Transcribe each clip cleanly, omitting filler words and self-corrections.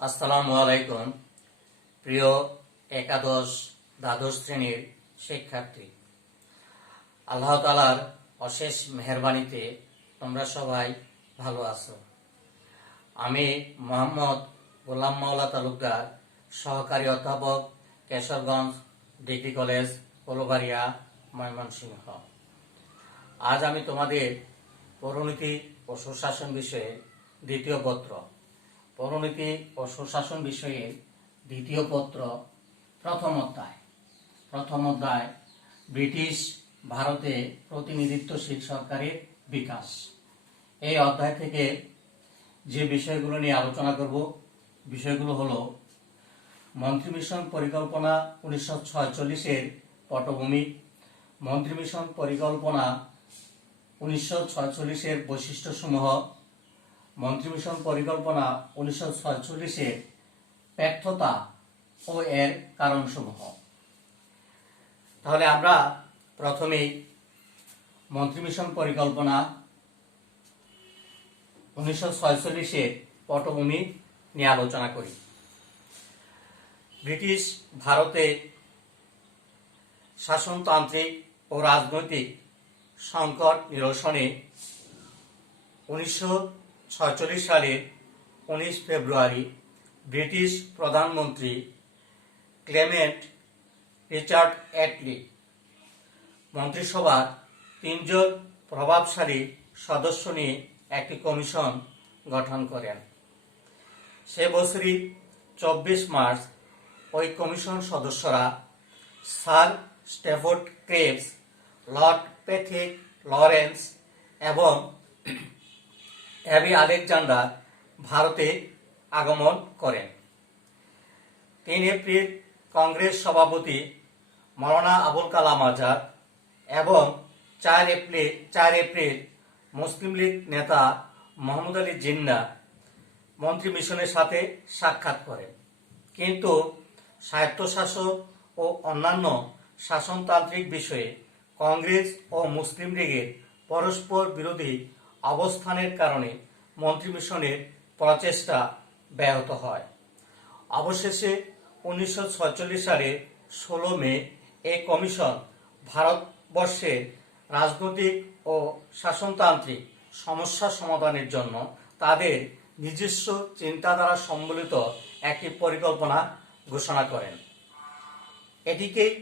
আসসালামু আলাইকুম। প্রিয় একাদশ দ্বাদশ শ্রেণীর শিক্ষার্থী, আল্লাহ তাআলার অশেষ মেহেরবানিতে তোমরা সবাই ভালো আছো। আমি মোহাম্মদ গোলাম মাওলা তালুকদার, সহকারী অধ্যাপক, কেশরগঞ্জ ডিগ্রি কলেজ, কলবাড়িয়া, ময়মনসিংহ। আজ আমি তোমাদের পৌরনীতি ও সুশাসন বিষয়ে দ্বিতীয় পত্র, পৌরনীতি ও সুশাসন বিষয়ে দ্বিতীয় পত্র, প্রথম অধ্যায় ব্রিটিশ ভারতে প্রতিনিধিত্বশীল সরকারের বিকাশ। এই অধ্যায় থেকে যে বিষয়গুলো নিয়ে আলোচনা করব, বিষয়গুলো হলো মন্ত্রিমিশন পরিকল্পনা 1946-এর পটভূমি, মন্ত্রিমিশন পরিকল্পনা 1946-এর বৈশিষ্ট্যসমূহ, মন্ত্রিমিশন পরিকল্পনা 1946-এর ব্যর্থতা ও এর কারণসমূহ। তাহলে আমরা প্রথমেই মন্ত্রিমিশন পরিকল্পনা 1946-এর পটভূমি নিয়ে আলোচনা করি। ব্রিটিশ ভারতে শাসনতান্ত্রিক ও রাজনৈতিক সংকট নিরসনে 1946 সালের 19 ফেব্রুয়ারি ব্রিটিশ প্রধানমন্ত্রী ক্লেমেন্ট রিচার্ড অ্যাটলি মন্ত্রিসভার 3 জন প্রভাবশালী সদস্য নিয়ে একটি কমিশন গঠন করেন। সে বছরই 24 মার্চ ওই কমিশন সদস্যরা sir Stafford Krebs, Lord Pethick Lawrence এবং অ্যাবি আলেকজান্ডার ভারতে আগমন করেন। 3 এপ্রিল কংগ্রেস সভাপতি মাওলানা আবুল কালাম আজাদ এবং 4 এপ্রিল মুসলিম লীগ নেতা মোহাম্মদ আলী জিন্নাহ মন্ত্রী মিশনের সাথে সাক্ষাৎ করেন, কিন্তু স্বায়ত্তশাসন ও অন্যান্য শাসনতান্ত্রিক বিষয়ে কংগ্রেস ও মুসলিম লীগের পরস্পর বিরোধী অবস্থানের কারণে মন্ত্রী মিশনের প্রচেষ্টা ব্যাহত হয়। অবশেষে 1946 সালের 16 মে এই কমিশন ভারতবর্ষের রাজনৈতিক ও শাসনতান্ত্রিক সমস্যা সমাধানের জন্য তাদের নিজস্ব চিন্তাধারা সম্বলিত একটি পরিকল্পনা ঘোষণা করেন। এটিকেই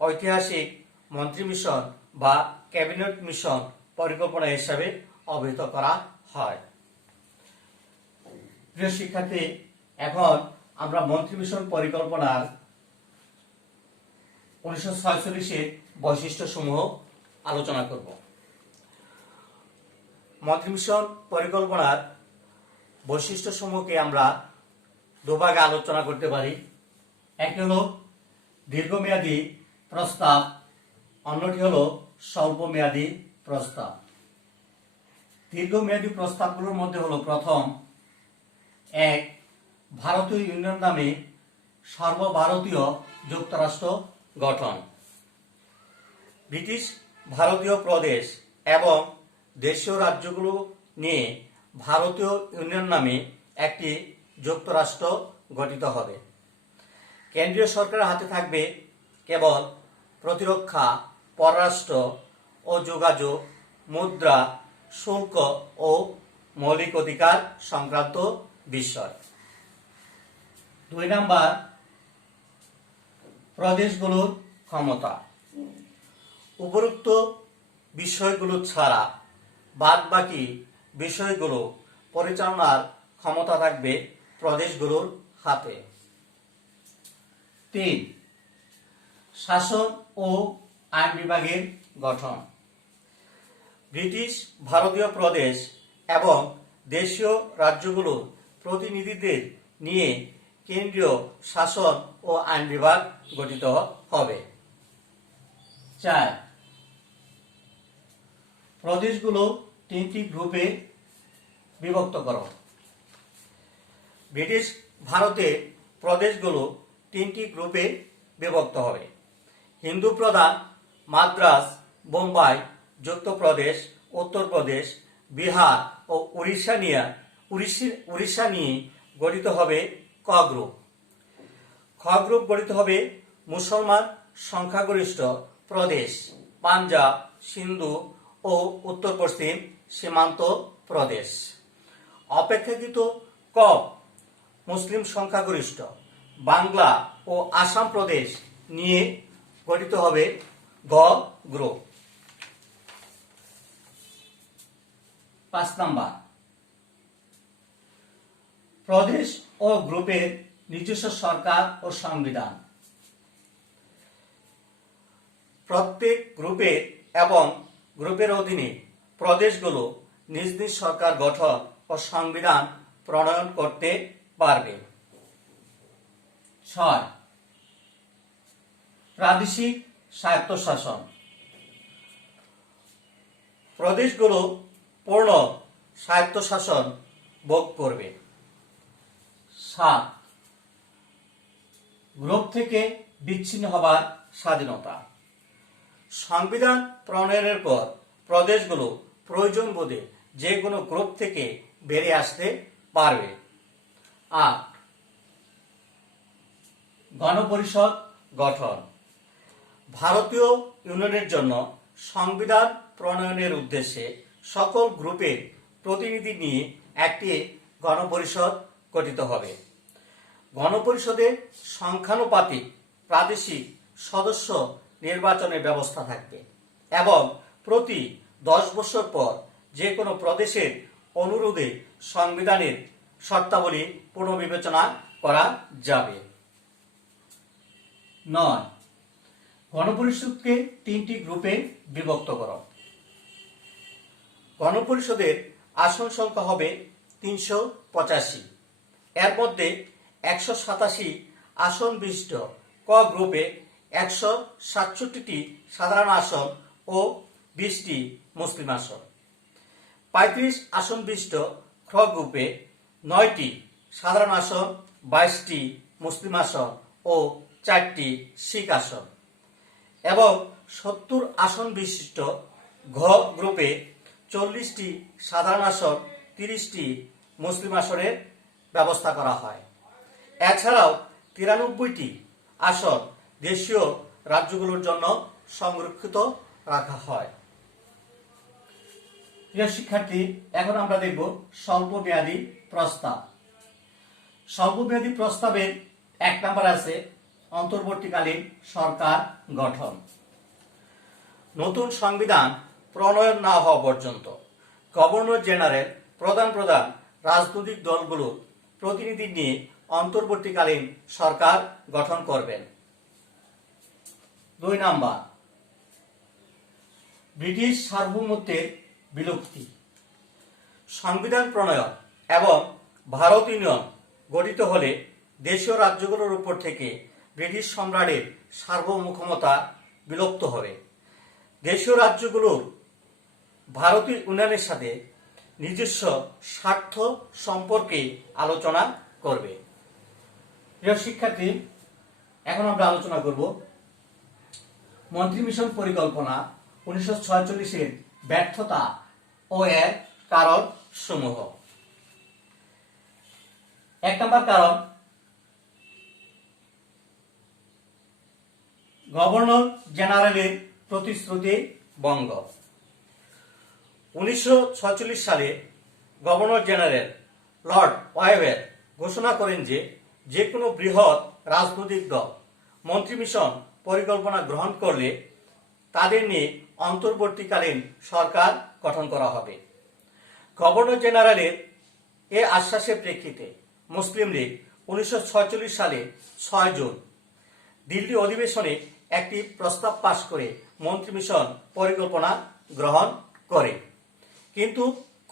ঐতিহাসিক মন্ত্রী মিশন বা ক্যাবিনেট মিশন পরিকল্পনা হিসাবে অভিহিত করা হয়। প্রিয় শিক্ষার্থী, এখন আমরা মন্ত্রী মিশন পরিকল্পনার 1946-এর বৈশিষ্ট্যসমূহ আলোচনা করব। মন্ত্রী মিশন পরিকল্পনার বৈশিষ্ট্যসমূহকে আমরা দুভাগে আলোচনা করতে পারি। একটি হলো দীর্ঘমেয়াদী প্রস্তাব, অন্যটি হলো স্বল্পমেয়াদী প্রস্তাব। দীর্ঘমেয়াদী প্রস্তাবগুলোর মধ্যে হলো প্রথম, 1 ভারতীয় ইউনিয়ন নামে সর্বভারতীয় যুক্তরাষ্ট্র গঠন। ব্রিটিশ ভারতীয় প্রদেশ এবং দেশীয় রাজ্যগুলো নিয়ে ভারতীয় ইউনিয়ন নামে একটি যুক্তরাষ্ট্র গঠিত হবে। কেন্দ্রীয় সরকারের হাতে থাকবে কেবল প্রতিরক্ষা, পররাষ্ট্র ও যোগাযোগ, মুদ্রা, শুল্ক ও মৌলিক অধিকার সংক্রান্ত বিষয়। 2 নাম্বার, প্রদেশগুলোর ক্ষমতা। উপরোক্ত বিষয়গুলো ছাড়া বাদবাকি বিষয়গুলো পরিচালনার ক্ষমতা থাকবে প্রদেশগুলোর হাতে। 3 শাসন ও আইন বিভাগের গঠন। ব্রিটিশ ভারতীয় প্রদেশ এবং দেশীয় রাজ্যগুলোর প্রতিনিধিদের নিয়ে কেন্দ্রীয় শাসন ও আইন বিভাগ গঠিত হবে। 4 প্রদেশগুলো 3টি গ্রুপে বিভক্ত করো। ব্রিটিশ ভারতে প্রদেশগুলো 3টি গ্রুপে বিভক্ত হবে। হিন্দু প্রধান মাদ্রাজ, বোম্বাই, যুক্তপ্রদেশ, উত্তরপ্রদেশ, বিহার ও উড়িষ্যা নিয়ে গঠিত হবে ক গ্রুপ। খ গ্রুপ গঠিত হবে মুসলমান সংখ্যাগরিষ্ঠ প্রদেশ পাঞ্জাব, সিন্ধু ও উত্তর পশ্চিম সীমান্ত প্রদেশ। অপেক্ষাকৃত ক মুসলিম সংখ্যাগরিষ্ঠ বাংলা ও আসাম প্রদেশ নিয়ে গঠিত হবে গ গ্রুপ। 5 নাম্বার, প্রদেশ ও গ্রুপের নিজস্ব সরকার ও সংবিধান। প্রত্যেক গ্রুপের এবং গ্রুপের অধীনে প্রদেশগুলো নিজ নিজ সরকার গঠন ও সংবিধান প্রণয়ন করতে পারবে। 6 প্রাদেশিক স্বায়ত্তশাসন। প্রদেশগুলো পূর্ণ স্বায়ত্তশাসন ভোগ করবে। 7 গ্রুপ থেকে বিচ্ছিন্ন হবার স্বাধীনতা। সংবিধান প্রণয়নের পর প্রদেশগুলো প্রয়োজন বোধে যে কোনো গ্রুপ থেকে বেরিয়ে আসতে পারবে। 8 গণপরিষদ গঠন। ভারতীয় ইউনিয়নের জন্য সংবিধান প্রণয়নের উদ্দেশ্যে সকল গ্রুপের প্রতিনিধি নিয়ে একটি গণপরিষদ গঠিত হবে। গণপরিষদে সংখ্যানুপাতিক প্রাদেশিক সদস্য নির্বাচনের ব্যবস্থা থাকবে এবং প্রতি 10 বছর পর যে কোনো প্রদেশের অনুরোধে সংবিধানের শর্তাবলী পুনর্বিবেচনা করা যাবে। 9 গণপরিষদকে 3টি গ্রুপে বিভক্ত করা। গণপরিষদের আসন সংখ্যা হবে 385। এর মধ্যে 187 আসন বিশিষ্ট ক গ্রুপে 167টি সাধারণ আসন ও 20টি মুসলিম আসন। 35 আসন বিশিষ্ট খ গ্রুপে 9টি সাধারণ আসন, 22টি মুসলিম আসন ও 4টি শিখ আসন এবং 70 আসন বিশিষ্ট ঘ গ্রুপে 40টি সাধারণ আসন, 30টি মুসলিম আসনের ব্যবস্থা করা হয়। এছাড়াও 93টি আসন দেশীয় রাজ্যগুলোর জন্য সংরক্ষিত রাখা হয়। প্রিয় শিক্ষার্থী, এখন আমরা দেখব স্বল্পমেয়াদী প্রস্তাব। স্বল্পমেয়াদী প্রস্তাবের 1 নাম্বার আছে অন্তর্বর্তীকালীন সরকার গঠন। নতুন সংবিধান প্রণয়ন না হওয়া পর্যন্ত গভর্নর জেনারেল প্রধান প্রধান রাজনৈতিক দলগুলোর প্রতিনিধি নিয়ে অন্তর্বর্তীকালীন সরকার গঠন করবেন। 2 নাম্বার, ব্রিটিশ সার্বভৌমত্বের বিলুপ্তি। সংবিধান প্রণয়ন এবং ভারত ইউনিয়ন গঠিত হলে দেশীয় রাজ্যগুলোর উপর থেকে ব্রিটিশ সম্রাটের সার্বভৌম ক্ষমতা বিলুপ্ত হবে। দেশীয় রাজ্যগুলোর ভারতীয় ইউনিয়নের সাথে নিজস্ব স্বার্থ সম্পর্কে আলোচনা করবে। প্রিয় শিক্ষার্থী, এখন আমরা আলোচনা করব মন্ত্রী মিশন পরিকল্পনা 1946-এর ব্যর্থতা ও এর কারণ সমূহ। 1 নম্বর কারণ, গভর্নর জেনারেলের প্রতিশ্রুতি ভঙ্গ। 1946 সালে গভর্নর জেনারেল লর্ড ওয়েভের ঘোষণা করেন যে কোনো বৃহৎ রাজনৈতিক দল মন্ত্রী মিশন পরিকল্পনা গ্রহণ করলে তাদের নিয়ে অন্তর্বর্তীকালীন সরকার গঠন করা হবে। গভর্নর জেনারেলের এ আশ্বাসের প্রেক্ষিতে মুসলিম লীগ 1946 সালে 6 জুন দিল্লি অধিবেশনে একটি প্রস্তাব পাশ করে মন্ত্রী মিশন পরিকল্পনা গ্রহণ করে, কিন্তু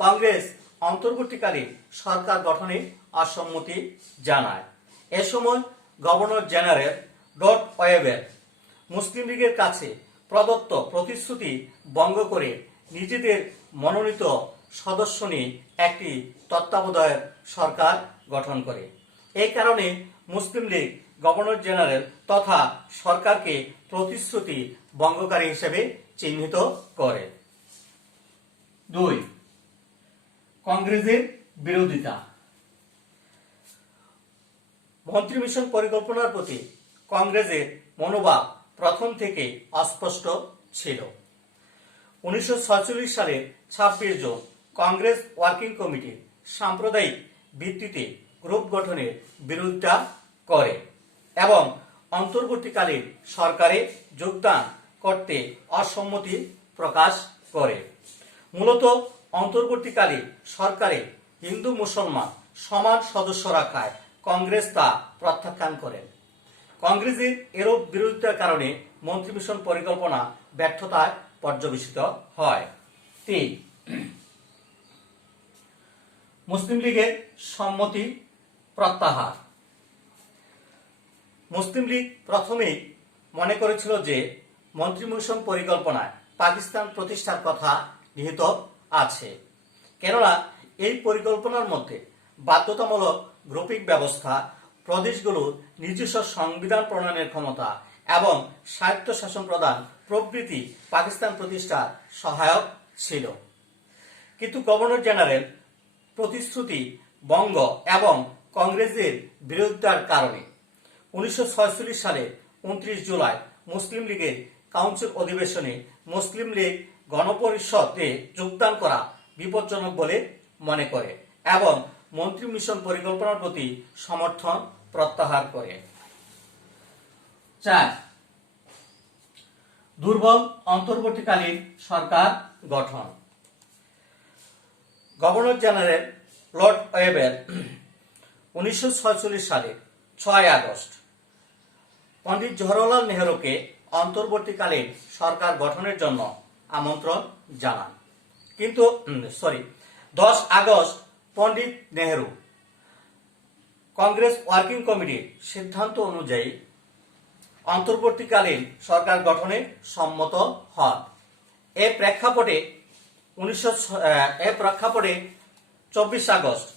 কংগ্রেস অন্তর্বর্তীকালীন সরকার গঠনে অসম্মতি জানায়। এ সময় গভর্নর জেনারেল লর্ড ওয়েভের মুসলিম লীগের কাছে প্রদত্ত প্রতিশ্রুতি ভঙ্গ করে নিজেদের মনোনীত সদস্য নিয়ে একটি তত্ত্বাবধায়ক সরকার গঠন করে। এই কারণে মুসলিম লীগ গভর্নর জেনারেল তথা সরকারকে প্রতিশ্রুতি ভঙ্গকারী হিসেবে চিহ্নিত করে। 2 কংগ্রেসের বিরোধিতা। মন্ত্রী মিশন পরিকল্পনার প্রতি কংগ্রেসের মনোভাব প্রথম থেকে অস্পষ্ট ছিল। 1946 সালের 26 জুন কংগ্রেস ওয়ার্কিং কমিটি সাম্প্রদায়িক ভিত্তিতে গ্রুপ গঠনের বিরোধিতা করে এবং অন্তর্বর্তীকালীন সরকারে যোগদান করতে অসম্মতি প্রকাশ করে। মূলত অন্তর্বর্তীকালীন সরকারে হিন্দু মুসলমান সমান সদস্য রাখায় কংগ্রেস তা প্রত্যাখ্যান করেন। কংগ্রেসের এরূপ বিরোধিতার কারণে মন্ত্রী মিশন পরিকল্পনা ব্যর্থতায় পর্যবেসিত হয়। 3. মুসলিম লীগের সম্মতি প্রত্যাহার। মুসলিম লীগ প্রথমেই মনে করেছিল যে মন্ত্রী মিশন পরিকল্পনায় পাকিস্তান প্রতিষ্ঠার কথা নিহিত আছে, কেননা এই পরিকল্পনার মধ্যে বাধ্যতামূলক গ্রুপিং ব্যবস্থা, প্রদেশগুলোর নিজস্ব সংবিধান প্রণয়নের ক্ষমতা এবং স্বায়ত্তশাসন প্রদান প্রভৃতি পাকিস্তান প্রতিষ্ঠার সহায়ক ছিল। কিন্তু গভর্নর জেনারেল প্রতিশ্রুতি ভঙ্গ এবং কংগ্রেসের বিরোধিতার কারণে 1946 সালের 29 জুলাই মুসলিম লীগের কাউন্সিল অধিবেশনে মুসলিম লীগ গণপরিষদে যোগদান করা বিপজ্জনক বলে মনে করে এবং মন্ত্রী মিশন পরিকল্পনার প্রতি সমর্থন প্রত্যাহার করে। 4. দুর্বল অন্তর্বর্তীকালীন সরকার গঠন। গভর্নর জেনারেল লর্ড ওয়েবেল 1946 সালে 6 আগস্ট পণ্ডিত জওহরলাল নেহরুকে অন্তর্বর্তীকালীন সরকার গঠনের জন্য আমন্ত্রণ জানান। কিন্তু 10 আগস্ট পণ্ডিত নেহরু কংগ্রেস ওয়ার্কিং কমিটির সিদ্ধান্ত অনুযায়ী অন্তর্বর্তীকালীন সরকার গঠনে সম্মত হন। এ প্রেক্ষাপটে 24 আগস্ট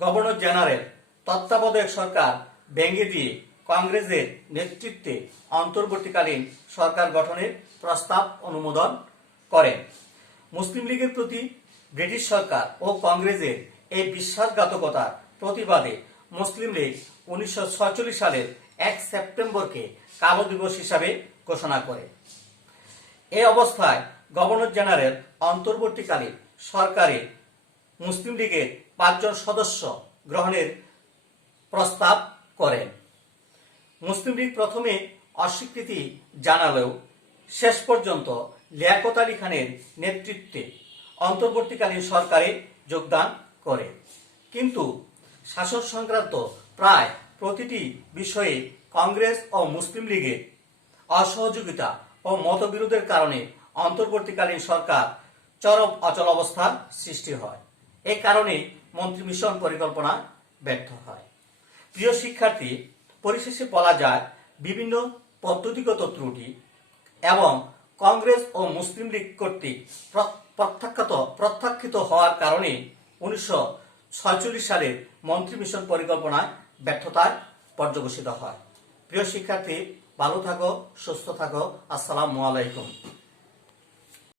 গভর্নর জেনারেল তত্ত্বাবধায়ক সরকার ভেঙে দিয়ে কংগ্রেসের নেতৃত্বে অন্তর্বর্তীকালীন সরকার গঠনের প্রস্তাব অনুমোদন করেন। মুসলিম লীগের প্রতি ব্রিটিশ সরকার ও কংগ্রেসের এই বিশ্বাসঘাতকতার প্রতিবাদে মুসলিম লীগ 1946 সালের 1 সেপ্টেম্বরকে কালো দিবস হিসাবে ঘোষণা করে। এই অবস্থায় গভর্নর জেনারেল অন্তর্বর্তীকালীন সরকারে মুসলিম লীগের 5 জন সদস্য গ্রহণের প্রস্তাব করেন। মুসলিম লীগ প্রথমে অস্বীকৃতি জানালেও শেষ পর্যন্ত লিয়াকত আলী খানের নেতৃত্বে অন্তর্বর্তীকালীন সরকারে যোগদান করে। কিন্তু শাসন সংক্রান্ত প্রায় প্রতিটি বিষয়ে কংগ্রেস ও মুসলিম লীগের অসহযোগিতা ও মতবিরোধের কারণে অন্তর্বর্তীকালীন সরকার চরম অচলাবস্থার সৃষ্টি হয়। এই কারণে মন্ত্রী মিশন পরিকল্পনা ব্যর্থ হয়। প্রিয় শিক্ষার্থী, পরিশেষে বলা যায় বিভিন্ন পদ্ধতিগত ত্রুটি এবং কংগ্রেস ও মুসলিম লীগ কর্তৃক প্রত্যাখ্যাত হওয়ার কারণে 1946 সালের মন্ত্রী মিশন পরিকল্পনায় ব্যর্থতায় পর্যবসিত হয়। প্রিয় শিক্ষার্থী, ভালো থাকো, সুস্থ থাকো। আসসালামু আলাইকুম।